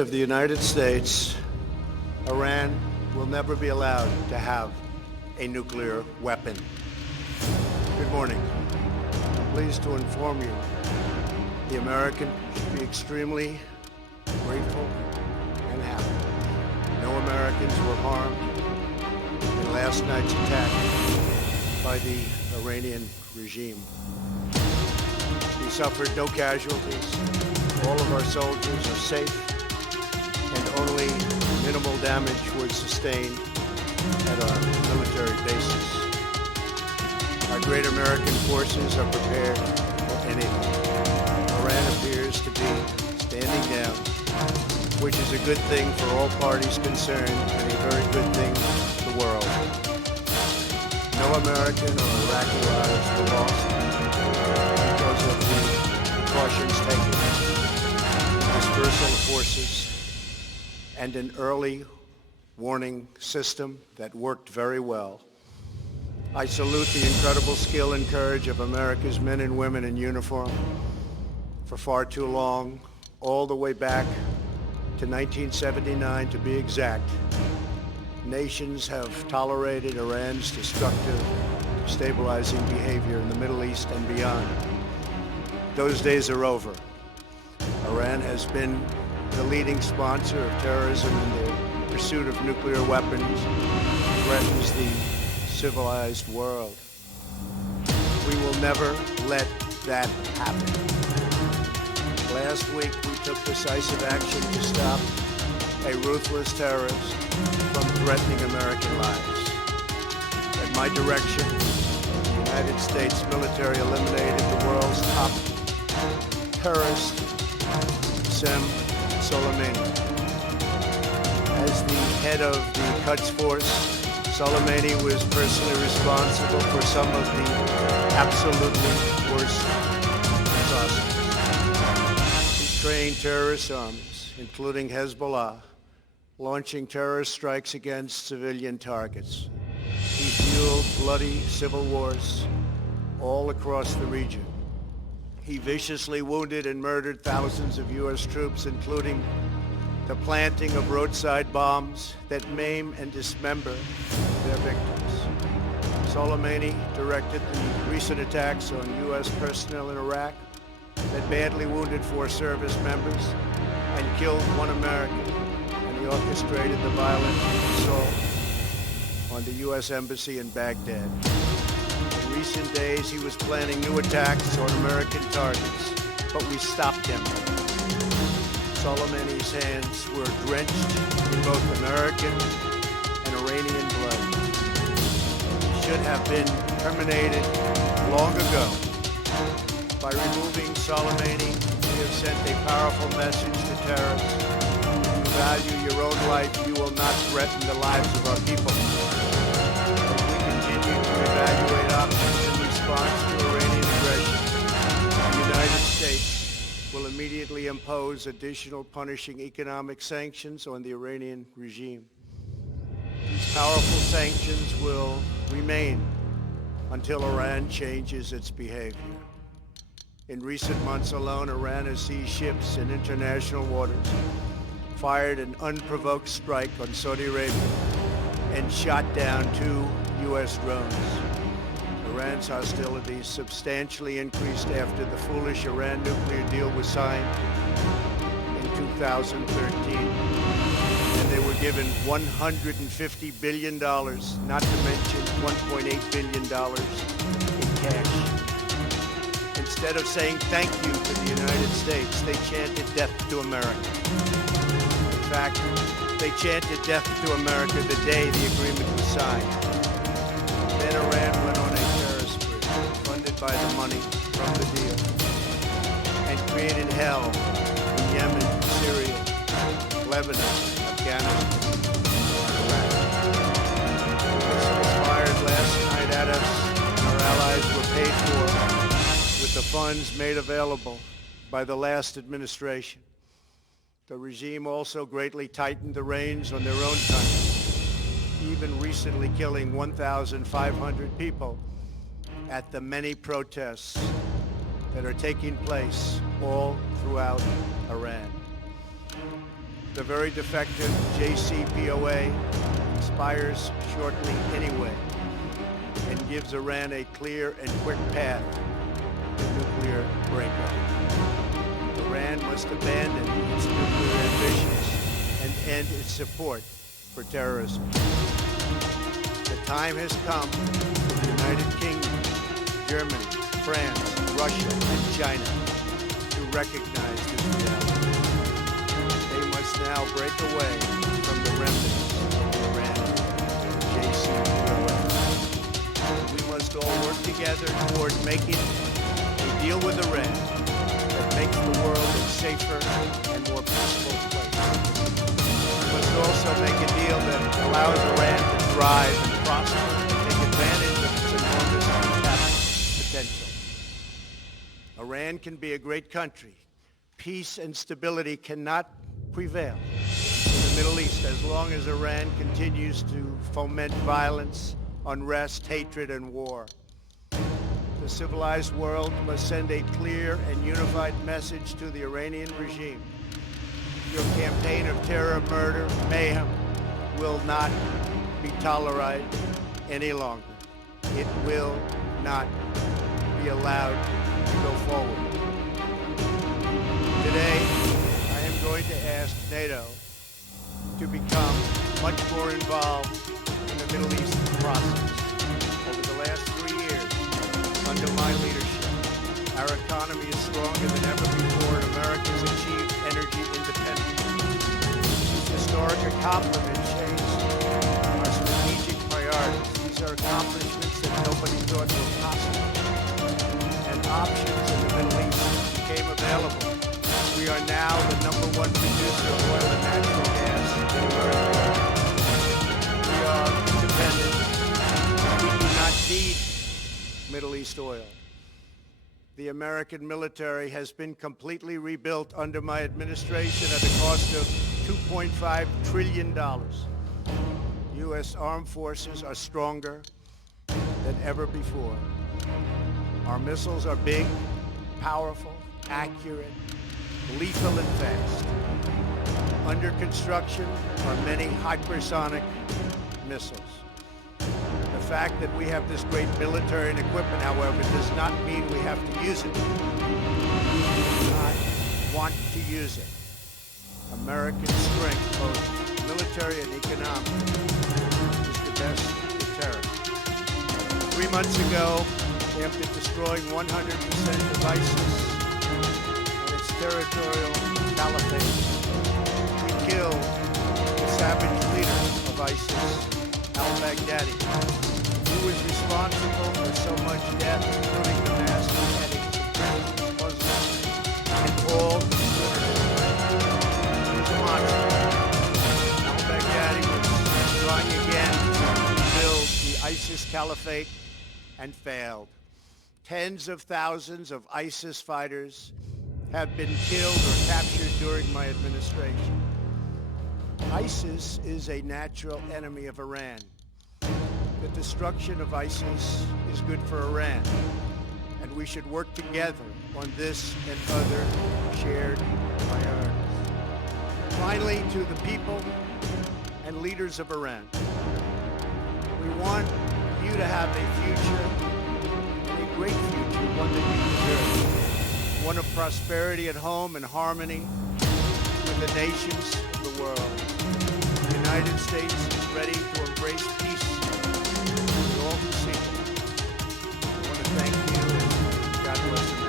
of the United States, Iran will never be allowed to have a nuclear weapon. Good morning. I'm pleased to inform you the American should be extremely grateful and happy. No Americans were harmed in last night's attack by the Iranian regime. We suffered no casualties. All of our soldiers are safe, and only minimal damage was sustained at our military bases. Our great American forces are prepared for anything. Iran appears to be standing down, which is a good thing for all parties concerned and a very good thing for the world. No American or Iraqi lives were lost because of the precautions taken, dispersal of forces, and an early warning system that worked very well. I salute the incredible skill and courage of America's men and women in uniform. For far too long, all the way back to 1979 to be exact, nations have tolerated Iran's destructive, destabilizing behavior in the Middle East and beyond. Those days are over. Iran has been the leading sponsor of terrorism in the pursuit of nuclear weapons, threatens the civilized world. We will never let that happen. Last week, we took decisive action to stop a ruthless terrorist from threatening American lives. At my direction, the United States military eliminated the world's top terrorist, Soleimani. As the head of the Quds Force, Soleimani was personally responsible for some of the absolutely worst atrocities. He trained terrorist armies, including Hezbollah, launching terrorist strikes against civilian targets. He fueled bloody civil wars all across the region. He viciously wounded and murdered thousands of U.S. troops, including the planting of roadside bombs that maim and dismember their victims. Soleimani directed the recent attacks on U.S. personnel in Iraq that badly wounded 4 service members and killed 1 American, and he orchestrated the violent assault on the U.S. Embassy in Baghdad. In recent days, he was planning new attacks on American targets, but we stopped him. Soleimani's hands were drenched in both American and Iranian blood. He should have been terminated long ago. By removing Soleimani, we have sent a powerful message to terrorists. If you value your own life, you will not threaten the lives of our people. As we continue to evaluate options in response to Iranian aggression, the United States will immediately impose additional punishing economic sanctions on the Iranian regime. These powerful sanctions will remain until Iran changes its behavior. In recent months alone, Iran has seized ships in international waters, fired an unprovoked strike on Saudi Arabia, and shot down 2 U.S. drones. Iran's hostilities substantially increased after the foolish Iran nuclear deal was signed in 2013. And they were given $150 billion, not to mention $1.8 billion in cash. Instead of saying thank you to the United States, they chanted death to America. In fact, they chanted death to America the day the agreement was signed. Then Iran went on a terrorist spree, funded by the money from the deal, and created hell in Yemen, Syria, Lebanon, Afghanistan, Iraq. Missiles fired last night at us, and our allies were paid for with the funds made available by the last administration. The regime also greatly tightened the reins on their own country, even recently killing 1,500 people at the many protests that are taking place all throughout Iran. the very defective JCPOA expires shortly anyway and gives Iran a clear and quick path to nuclear breakup. Iran must abandon its nuclear ambitions and end its support for terrorism. The time has come for the United Kingdom, Germany, France, Russia, and China to recognize this reality. They must now break away from the remnants of the Iranian JCPOA. We must all work together toward making a deal with Iran that makes the world a safer and more peaceful place. We must also make a deal that allows Iran to thrive and prosper and take advantage of its enormous untapped potential. Iran can be a great country. Peace and stability cannot prevail in the Middle East as long as Iran continues to foment violence, unrest, hatred, and war. The civilized world must send a clear and unified message to the Iranian regime. Your campaign of terror, murder, mayhem will not be tolerated any longer. It will not be allowed to go forward. Today, I am going to ask NATO to become much more involved in the Middle East process. Over the last 3 years, under my leadership, our economy is stronger than ever before and America has achieved energy independence. These historic accomplishments changed our strategic priorities. These are accomplishments that nobody thought were possible. And options in the Middle East became available. We are now the #1 producer of oil and natural gas in the world. We are independent. We do not need Middle East oil. The American military has been completely rebuilt under my administration at a cost of $2.5 trillion. U.S. armed forces are stronger than ever before. Our missiles are big, powerful, accurate, lethal, and fast. Under construction are many hypersonic missiles. The fact that we have this great military and equipment, however, does not mean we have to use it. We do not want to use it. American strength, both military and economic, is the best deterrent. 3 months ago, after destroying 100% of ISIS and its territorial caliphate, we killed the savage leader of ISIS, al-Baghdadi, who was responsible for so much death, including the mass beheadings of Christians, Muslims, and all who stood in his way. He was a monster. Al-Baghdadi was trying again to rebuild the ISIS caliphate and failed. Tens of thousands of ISIS fighters have been killed or captured during my administration. ISIS is a natural enemy of Iran. The destruction of ISIS is good for Iran, and we should work together on this and other shared priorities. Finally, to the people and leaders of Iran, we want you to have a future, and a great future, one that you deserve. One of prosperity at home and harmony with the nations of the world. The United States is ready to embrace peace with all who seek it. I want to thank you, and God bless you.